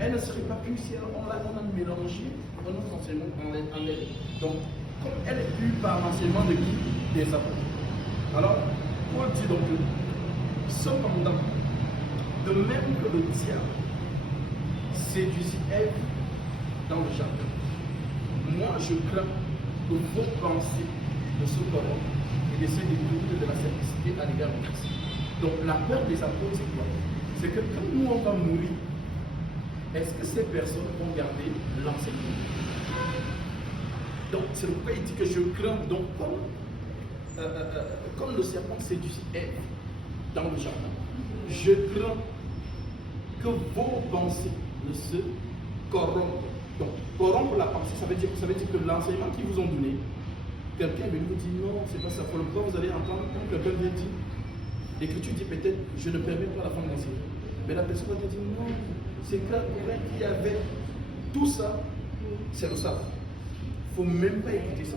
elle ne serait pas pure si on a mélangé notre enseignement en elle. Donc, comme elle est pure par l'enseignement de qui? Des apôtres. Alors, Paul dit donc, cependant, de même que le diable séduisit Ève dans le jardin, moi je crains que vos pensées ne se corrompent et de se détournent de la simplicité à l'égard de Christ. Donc la peur des apôtres, c'est quoi? C'est que quand nous on va mourir, est-ce que ces personnes vont garder l'enseignement? Donc c'est pourquoi il dit que je crains, donc comme le serpent séduisit Ève dans le jardin, je crains que vos pensées ne se corrompent. Donc, corrompre la pensée, ça veut dire que l'enseignement qu'ils vous ont donné, quelqu'un vient vous dire non, c'est pas ça. Pour le coup, vous allez entendre quand quelqu'un vient dire, l'écriture dit peut-être, je ne permets pas la femme d'enseigner. Mais la personne va te dire non, c'est clair pour elle qu'il y avait tout ça, c'est le savoir. Il ne faut même pas écouter ça.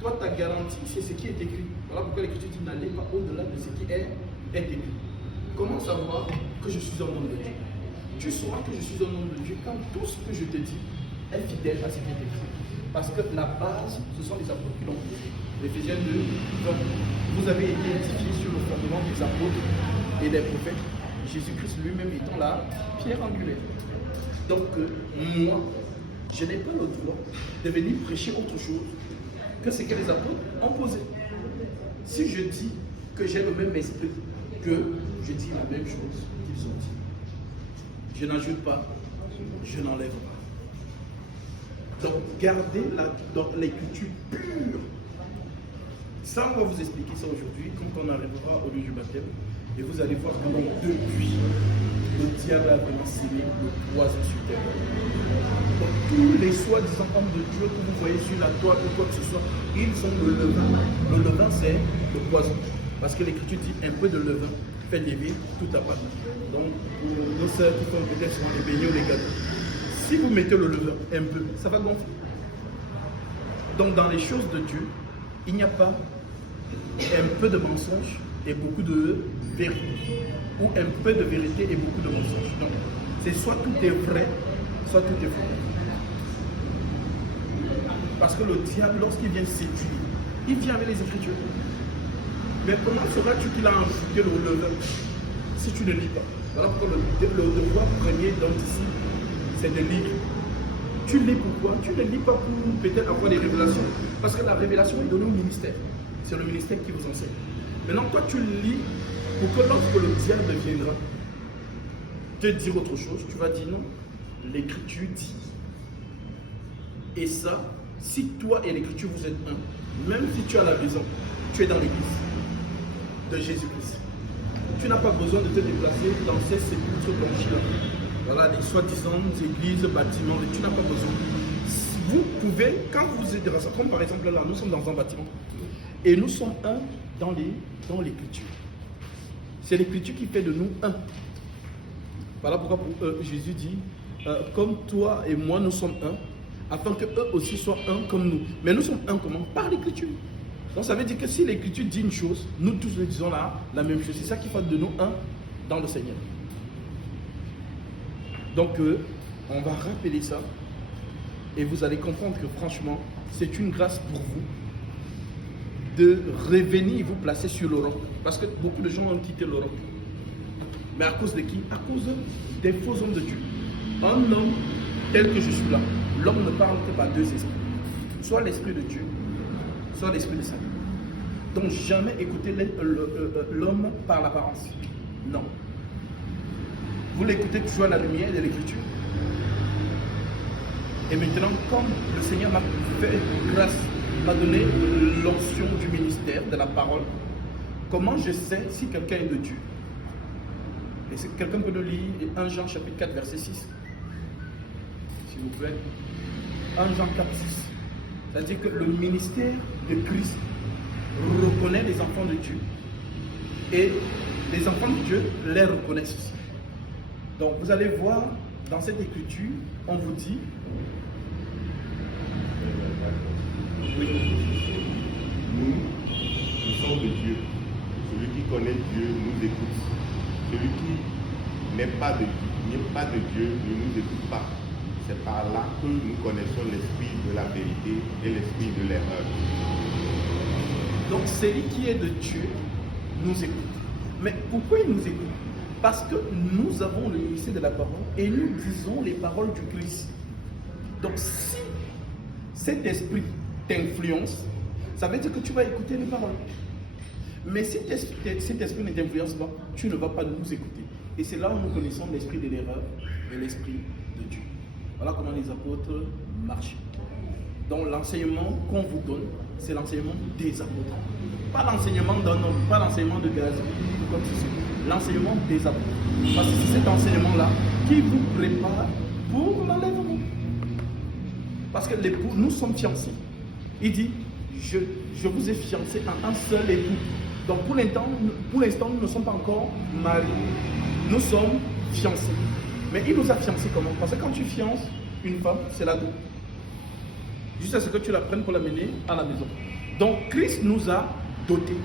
Toi, ta garantie, c'est ce qui est écrit. Voilà pourquoi l'écriture dit n'allez pas au-delà de ce qui est écrit. Comment savoir que je suis un homme de Dieu? Tu sauras que je suis un homme de Dieu quand tout ce que je te dis est fidèle à ce qui est écrit. Parce que la base, ce sont les apôtres qui l'ont fait. Éphésiens 2, 20. Vous avez été édifiés sur le fondement des apôtres et des prophètes, Jésus-Christ lui-même étant la pierre angulaire. Donc, moi, je n'ai pas le droit de venir prêcher autre chose que ce que les apôtres ont posé. Si je dis que j'ai le même esprit, que je dis la même chose qu'ils ont dit, je n'ajoute pas, je n'enlève pas. Donc, gardez dans l'écriture pure. Ça, on va vous expliquer ça aujourd'hui, quand on arrivera au lieu du baptême. Et vous allez voir comment depuis, le diable a vraiment semé le poison sur terre. Donc, tous les soi-disant hommes de Dieu que vous voyez sur la toile ou quoi que ce soit, ils sont le levain. Le levain, c'est le poison. Parce que l'écriture dit un peu de levain fait lever toute la pâte. Donc, pour nos sœurs qui font peut-être souvent les beignets ou les gâteaux, si vous mettez le levain un peu, ça va gonfler. Donc, dans les choses de Dieu, il n'y a pas un peu de mensonge et beaucoup de vérité. Ou un peu de vérité et beaucoup de mensonge. Donc, c'est soit tout est vrai, soit tout est faux. Parce que le diable, lorsqu'il vient séduire, il vient avec les Écritures. Mais comment sauras-tu qu'il a ajouté le levain si tu ne lis pas? Voilà pourquoi le devoir premier donc ici, c'est de lire. Tu lis pourquoi? Tu ne lis pas pour peut-être avoir des révélations. Parce que la révélation est donnée au ministère. C'est le ministère qui vous enseigne. Maintenant, toi, tu lis pour que lorsque le diable viendra te dire autre chose, tu vas dire non, l'écriture dit. Et ça, si toi et l'écriture vous êtes un, même si tu es à la maison, tu es dans l'église de Jésus-Christ. Tu n'as pas besoin de te déplacer dans ces sépulcres blanchis-là. Voilà, les soi-disant églises, bâtiments, tu n'as pas besoin. Vous pouvez, quand vous êtes dans comme par exemple là, nous sommes dans un bâtiment, et nous sommes un dans l'écriture. C'est l'écriture qui fait de nous un. Voilà pourquoi Jésus dit, comme toi et moi, nous sommes un, afin qu'eux aussi soient un comme nous. Mais nous sommes un comment? Par l'écriture. Donc ça veut dire que si l'écriture dit une chose, nous tous nous disons la même chose. C'est ça qui fait de nous un dans le Seigneur. Donc on va rappeler ça et vous allez comprendre que franchement, c'est une grâce pour vous de revenir et vous placer sur le roc. Parce que beaucoup de gens ont quitté le roc. Mais à cause de qui? À cause des faux hommes de Dieu. Un homme tel que je suis là, l'homme ne parle que par deux esprits. Soit l'esprit de Dieu, soit l'esprit de Satan. Donc jamais écoutez l'homme par l'apparence. Non. Vous l'écoutez toujours à la lumière de l'écriture. Et maintenant, comme le Seigneur m'a fait grâce, m'a donné l'onction du ministère, de la parole, comment je sais si quelqu'un est de Dieu? Et si quelqu'un peut le lire, 1 Jean chapitre 4, verset 6. S'il vous plaît. 1 Jean 4, 6. C'est-à-dire que le ministère de Christ reconnaît les enfants de Dieu. Et les enfants de Dieu les reconnaissent aussi. Donc vous allez voir, dans cette écriture, on vous dit, oui, nous sommes de Dieu. Celui qui connaît Dieu nous écoute. Celui qui n'est pas de Dieu n'y a pas de Dieu ne nous écoute pas. C'est par là que nous connaissons l'esprit de la vérité et l'esprit de l'erreur. Donc celui qui est de Dieu nous écoute. Mais pourquoi il nous écoute? Parce que nous avons le ministère de la parole et nous disons les paroles du Christ. Donc si cet esprit t'influence, ça veut dire que tu vas écouter les paroles. Mais si cet esprit ne t'influence pas, tu ne vas pas nous écouter. Et c'est là où nous connaissons l'esprit de l'erreur et l'esprit de Dieu. Voilà comment les apôtres marchaient. Donc l'enseignement qu'on vous donne, c'est l'enseignement des apôtres. Pas l'enseignement d'un homme, pas l'enseignement de Gazi, comme ceci. L'enseignement des apôtres. Parce que c'est cet enseignement-là qui vous prépare pour l'enlèvement. Parce que l'époux, nous sommes fiancés. Il dit, je vous ai fiancé en un seul époux. Donc pour l'instant, nous ne sommes pas encore mariés. Nous sommes fiancés. Mais il nous a fiancés comment? Parce que quand tu fiances une femme, c'est la dot. Juste à ce que tu la prennes pour l'amener à la maison. Donc Christ nous a dotés.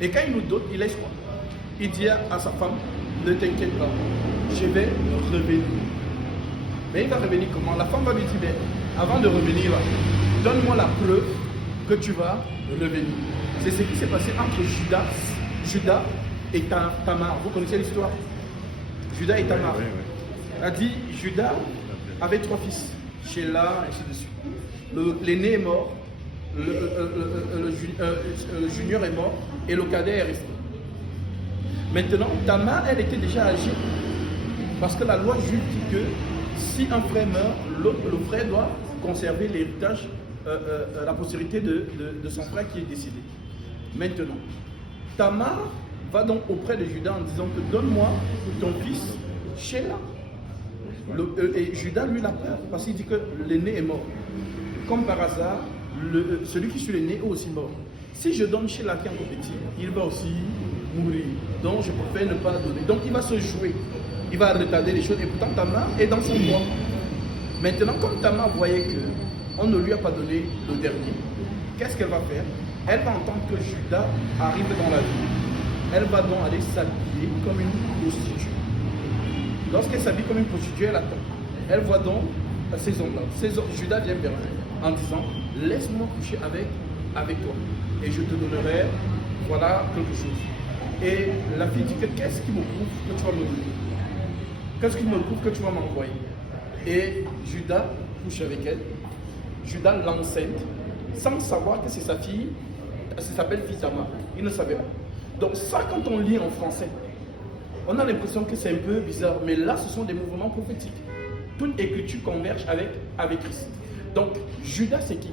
Et quand il nous dote, il laisse quoi? Il dit à sa femme, ne t'inquiète pas, je vais revenir. Mais il va revenir comment? La femme va lui dire, mais avant de revenir, donne-moi la preuve que tu vas revenir. C'est ce qui s'est passé entre Judas et Tamar. Vous connaissez l'histoire? Judas et Tamar. Oui, oui. A dit, Judas avait 3 fils, Sheila, ainsi de suite. L'aîné est mort, le junior est mort et le cadet est resté. Maintenant, Tamar, elle était déjà âgée. Parce que la loi juive dit que si un frère meurt, le frère doit conserver l'héritage, la postérité de son frère qui est décédé. Maintenant, Tamar va donc auprès de Judas en disant que donne-moi ton fils Sheila. Et Judas lui l'a peur parce qu'il dit que l'aîné est mort. Comme par hasard, celui qui suit l'aîné est aussi mort. Si je donne Sheila qui est encore petit, il va aussi mourir. Donc je préfère ne pas donner. Donc il va se jouer. Il va retarder les choses et pourtant Tamar est dans son droit. Maintenant, comme Tamar voyait qu'on ne lui a pas donné le dernier, qu'est-ce qu'elle va faire? Elle va entendre que Judas arrive dans la ville. Elle va donc aller s'habiller comme une prostituée. Lorsqu'elle s'habille comme une prostituée, elle attend. Elle voit donc ces hommes-là. Judas vient vers elle en disant, laisse-moi coucher avec toi et je te donnerai, voilà, quelque chose. Et la fille dit que qu'est-ce qui me prouve que tu vas me donner? Qu'est-ce qui me prouve que tu vas m'envoyer? Et Judas couche avec elle. Judas l'enceinte sans savoir que c'est sa fille. Elle s'appelle fille Tamar. Il ne savait pas. Donc ça, quand on lit en français, on a l'impression que c'est un peu bizarre. Mais là, ce sont des mouvements prophétiques. Toute écriture converge avec Christ. Donc, Judas, c'est qui?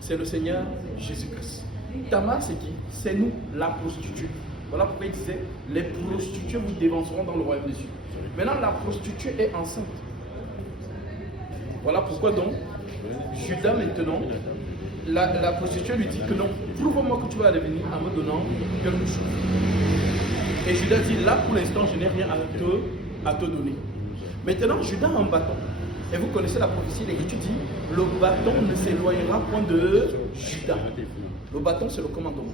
C'est le Seigneur Jésus-Christ. Tamar, c'est qui? C'est nous, la prostituée. Voilà pourquoi il disait, les prostituées vous dévanceront dans le royaume des cieux. Maintenant, la prostituée est enceinte. Voilà pourquoi donc, Judas maintenant, la prostituée lui dit que non, prouve-moi que tu vas revenir en me donnant quelque chose. Et Judas dit, là pour l'instant, je n'ai rien à te donner. Maintenant, Judas a un bâton. Et vous connaissez la prophétie, l'Écriture dit, le bâton ne s'éloignera point de Judas. Le bâton, c'est le commandement.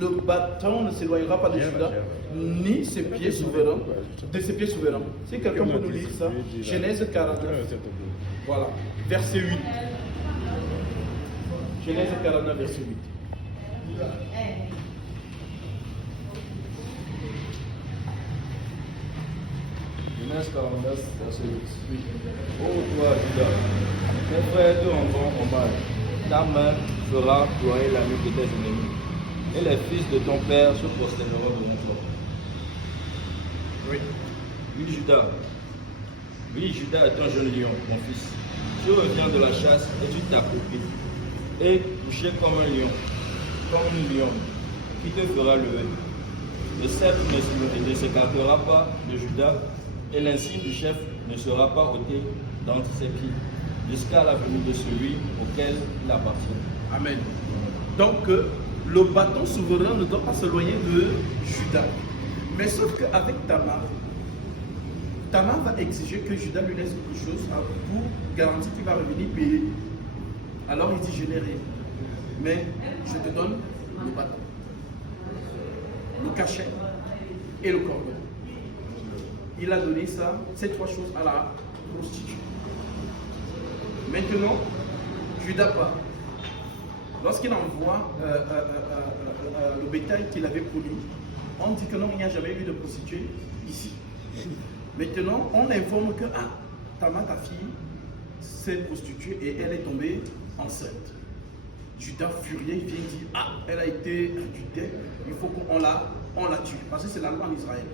Le bâton ne s'éloignera pas de Judas, ni ses pieds souverains, de ses pieds souverains. Si quelqu'un peut nous lire ça, Genèse 49. Voilà, verset 8. Genèse 49, verset 8. Genèse 49, verset 8. Ô toi, Judas, tes frères te rendront hommage. Ta main fera ployer la nuque de tes ennemis. Et les fils de ton père se prosterneront devant toi. Oui. Oui, Judas. Oui, Judas est un jeune lion, mon fils. Tu reviens de la chasse et tu t'accroupis. Et couché comme un lion, comme une lionne, qui te fera lever. Le sceptre ne s'écartera pas de Judas, et l'insigne du chef ne sera pas ôté d'entre ses pieds, jusqu'à la venue de celui auquel il appartient. Amen. Donc, le bâton souverain ne doit pas s'éloigner de Judas. Mais sauf qu'avec Tamar va exiger que Judas lui laisse quelque chose pour garantir qu'il va revenir payer. Alors il dit, je n'ai rien. Mais je te donne le bâton, le cachet et le cordon. il a donné ça, ces trois choses à la prostituée. Maintenant, Judas part. Lorsqu'il envoie le bétail qu'il avait promis, on dit que non, il n'y a jamais eu de prostituée ici. Maintenant, on informe que Tamar, ta fille, s'est prostituée et elle est tombée enceinte. Judas furieux, il vient dire, elle a été adultère, il faut qu'on la tue, parce que c'est la loi en Israël.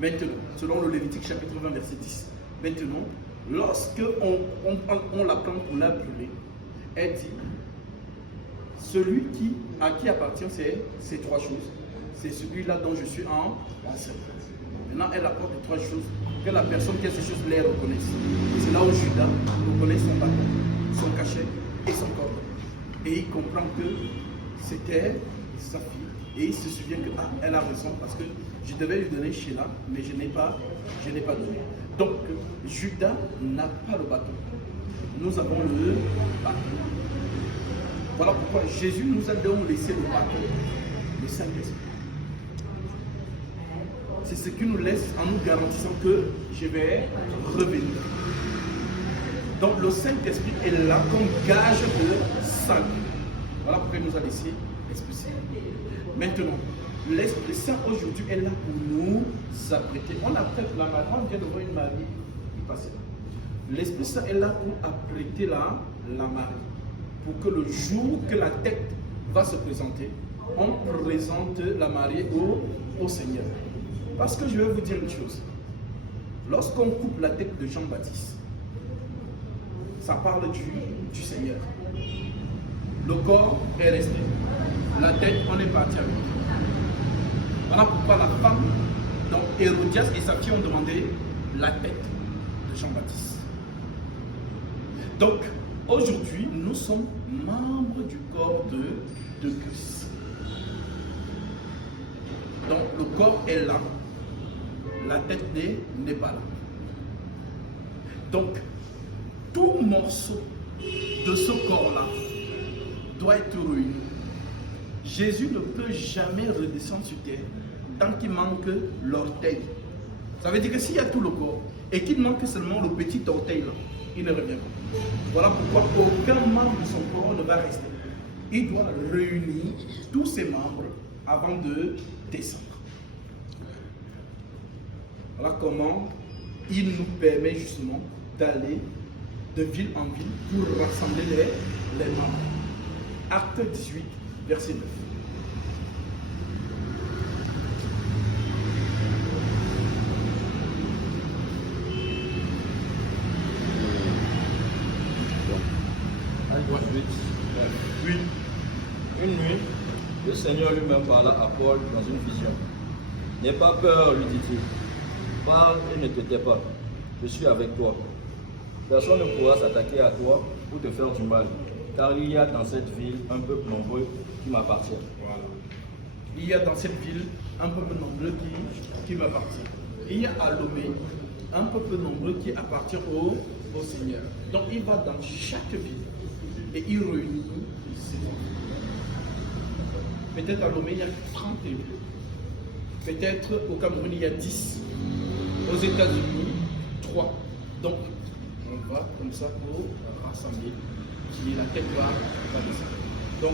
Maintenant, selon le Lévitique chapitre 20, verset 10, maintenant, lorsque on la plante pour la brûler, elle dit, celui à qui appartient ces trois choses, c'est celui-là dont je suis enceinte. Maintenant, elle apporte les trois choses, que la personne qui a ces choses les reconnaisse. C'est là où Judas reconnaît son bâton, son cachet et son corps. Et il comprend que c'était sa fille. Et il se souvient que elle a raison parce que je devais lui donner Sheila, mais je n'ai pas donné. Donc, Judas n'a pas le bâton. Nous avons le bâton. Voilà pourquoi Jésus nous a donc laissé le bâton, le Saint-Esprit. C'est ce qui nous laisse en nous garantissant que je vais revenir. Donc le Saint-Esprit est là comme gage de salut. Voilà pourquoi il nous a laissé l'Esprit Saint. Maintenant, l'Esprit Saint aujourd'hui est là pour nous apprêter. On apprête la Marie, on vient de voir une Marie qui passait. L'Esprit Saint est là pour apprêter la Marie. Pour que le jour que la tête va se présenter, on présente la mariée au Seigneur. Parce que je vais vous dire une chose. Lorsqu'on coupe la tête de Jean-Baptiste, ça parle du Seigneur. Le corps est resté. La tête, on est parti avec. Voilà pourquoi la femme, donc Hérodias et sa fille ont demandé la tête de Jean-Baptiste. Donc, aujourd'hui, nous sommes membres du corps de Christ. Donc, le corps est là. La tête n'est pas là. Donc, tout morceau de ce corps-là doit être réuni. Jésus ne peut jamais redescendre sur terre tant qu'il manque l'orteil. Ça veut dire que s'il y a tout le corps et qu'il manque seulement le petit orteil là, il ne revient pas. Voilà pourquoi aucun membre de son corps ne va rester. Il doit réunir tous ses membres avant de descendre. Voilà comment il nous permet justement d'aller de ville en ville pour rassembler les membres. Acte 18, verset 9. Oui. Une nuit, le Seigneur lui-même parla à Paul dans une vision. N'aie pas peur, lui dit-il. Parle et ne te tais pas. Je suis avec toi. Personne ne pourra s'attaquer à toi ou te faire du mal, car il y a dans cette ville un peuple nombreux qui m'appartient. Voilà. Il y a dans cette ville un peuple nombreux qui m'appartient. Il y a à Lomé un peuple nombreux qui appartient au Seigneur. Donc il va dans chaque ville et il réunit ses enfants. Peut-être à Lomé il y a 30 élus. Peut-être au Cameroun il y a 10. Aux États-Unis, 3. Donc, on va comme ça pour rassembler. Et la tête va descendre. Donc,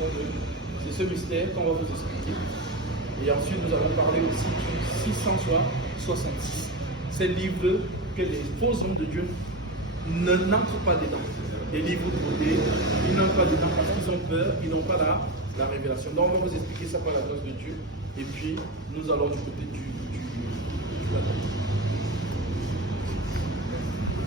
c'est ce mystère qu'on va vous expliquer. Et ensuite, nous allons parler aussi du 666. Ces livres que les faux hommes de Dieu n'entrent pas dedans. Les livres brodés, ils n'entrent pas dedans parce qu'ils ont peur, ils n'ont pas la révélation. Donc, on va vous expliquer ça par la grâce de Dieu. Et puis, nous allons du côté du bâton.